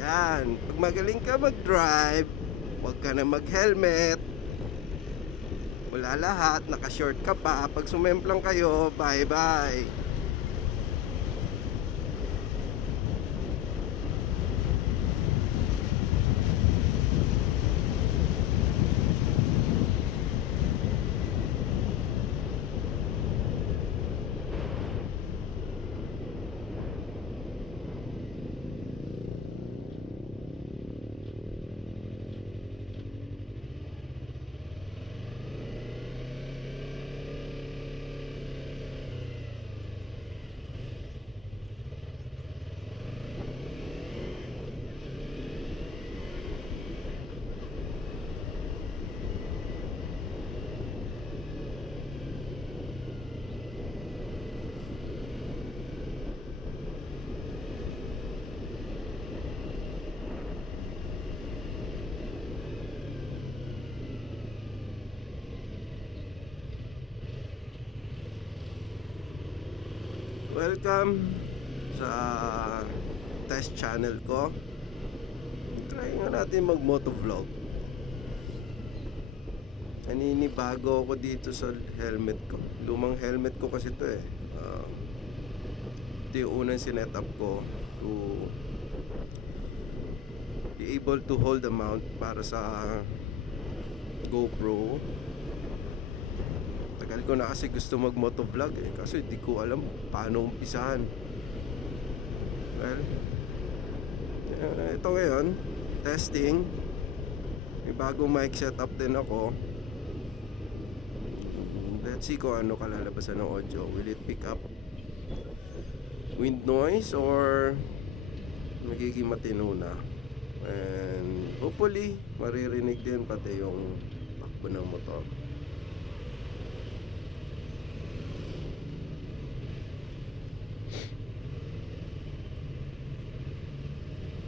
Yan, pag magaling ka mag-drive, huwag ka na mag-helmet. Wala lahat, naka-short ka pa. Pag sumemplang kayo, bye-bye. Welcome sa test channel ko. Try nga natin mag motovlog. Naninibago ako dito sa helmet ko. Lumang helmet ko kasi ito eh. Ito yung unang sinet up ko to be able to hold the mount para sa GoPro. Tagal ko na kasi gusto mag motovlog eh, kasi di ko alam paano umpisahan. Well, ito ngayon, testing. May bagong mic setup din ako. Let's see kung ano kalalabasan ng audio. Will it pick up wind noise or magiging matino na? And hopefully maririnig din pati yung takbo ng motor.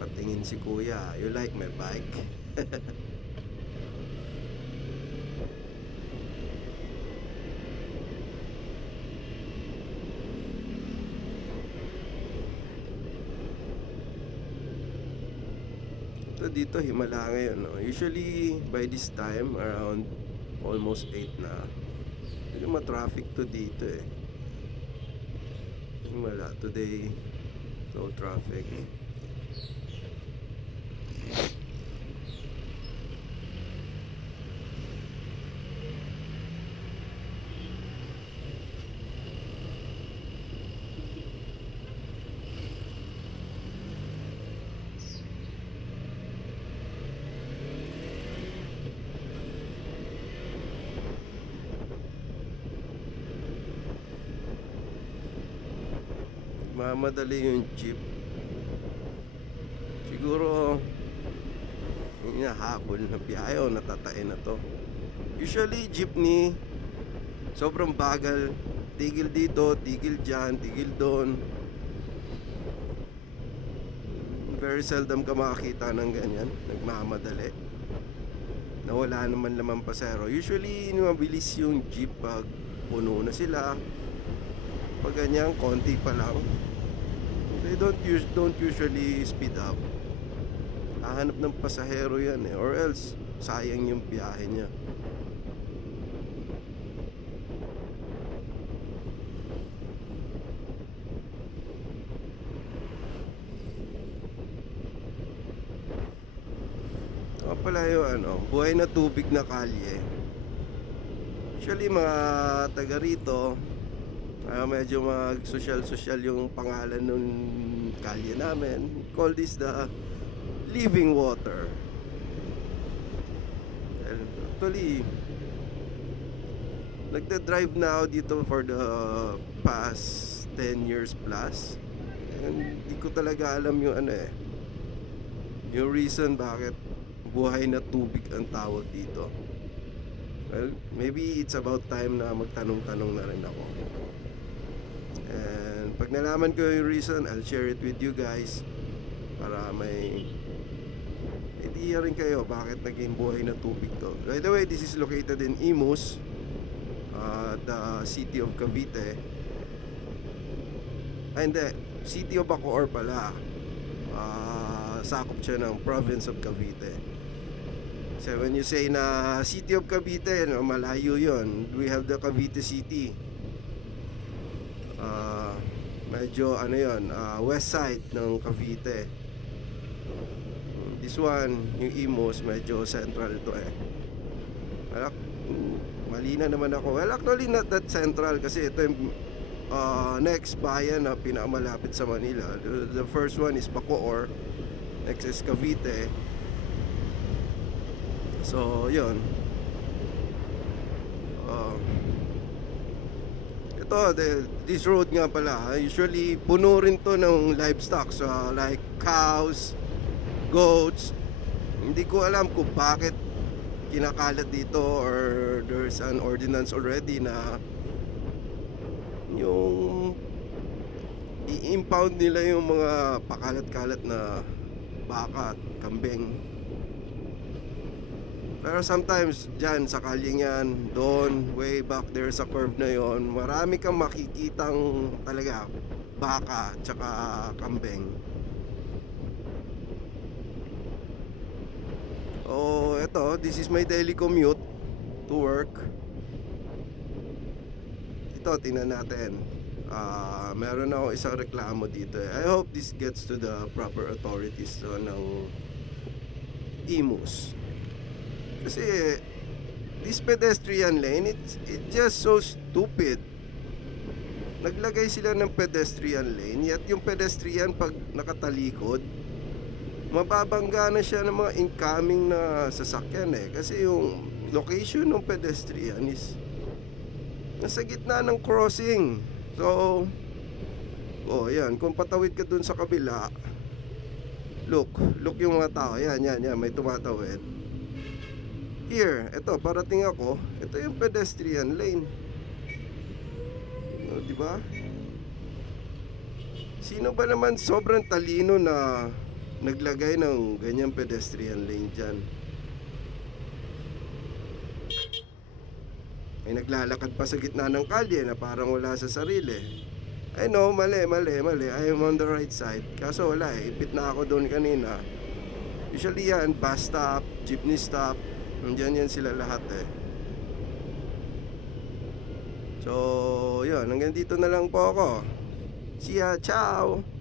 Patingin si kuya, you like my bike? So dito himala ngayon, no? Usually by this time around almost 8 na, hindi ma-traffic to dito eh. Himala, today no traffic. Mamadali yung jeep. Siguro hinahabol na biyahe o natatain na to. Usually jeepney sobrang bagal. Tigil dito, tigil dyan, tigil doon. Very seldom ka makakita ng ganyan, nagmamadali. Nawala naman lamang pasero. Usually mabilis yung jeep pag puno na sila. Pag ganyan, konti pa lang, they don't usually speed up. Hahanap ng pasahero yan eh, or else sayang yung biyahe niya. O pala yung buhay na tubig na kalye. Actually mga taga rito, medyo mag-social yung pangalan ng kalye namin. Call this the living water. And actually, nagda-drive na ako dito for the past 10 years plus. And hindi ko talaga alam yung yung reason bakit buhay na tubig ang tawag dito. Well, maybe it's about time na magtanong-tanong na rin ako. And pag nalaman ko yung reason, I'll share it with you guys para may idea rin kayo bakit naging buhay na tubig to. By the way, this is located in Imus, the city of Cavite. Ay hindi, city of Bacoor pala. sakop siya ng province of Cavite. So when you say na city of Cavite, no, malayo yon. We have the Cavite City. Medyo ano yon, west side ng Cavite. This one, yung Imus, medyo central to eh. Mali na naman ako. Well, actually not that central kasi ito yung next bayan na pinakamalapit sa Manila. The first one is Bacoor, next is Cavite. So, yun. This road nga pala, usually puno rin to ng livestock. So, like cows, goats. Hindi ko alam kung bakit kinakalat dito or there's an ordinance already na yung i-impound nila yung mga pakalat-kalat na baka at kambing. Pero sometimes dyan sa kalyeng yan, doon way back there sa curve na yon, marami kang makikitang talaga baka tsaka kambing. Oh, eto, this is my daily commute to work. Ito, tingnan natin. Meron ako isang reklamo dito. I hope this gets to the proper authorities ng Imus. Kasi this pedestrian lane, it's just so stupid. Naglagay sila ng pedestrian lane, yet yung pedestrian pag nakatalikod, mababangga na siya ng mga incoming na sasakyan eh. Kasi yung location ng pedestrian is nasa gitna ng crossing. So, yan. Kung patawid ka dun sa kabila, look yung mga tao. Yan, may tumatawid. Here, ito, parating ako. Ito yung pedestrian lane. Diba? Sino ba naman sobrang talino na naglagay ng ganyang pedestrian lane dyan? May naglalakad pa sa gitna ng kalye na parang wala sa sarili. I know, mali. I am on the right side. Kaso wala eh, ipit na ako doon kanina. Usually yan, bus stop, jeepney stop, nandiyan yan sila lahat eh. So, yun, hanggang dito na lang po ako. See ya, ciao!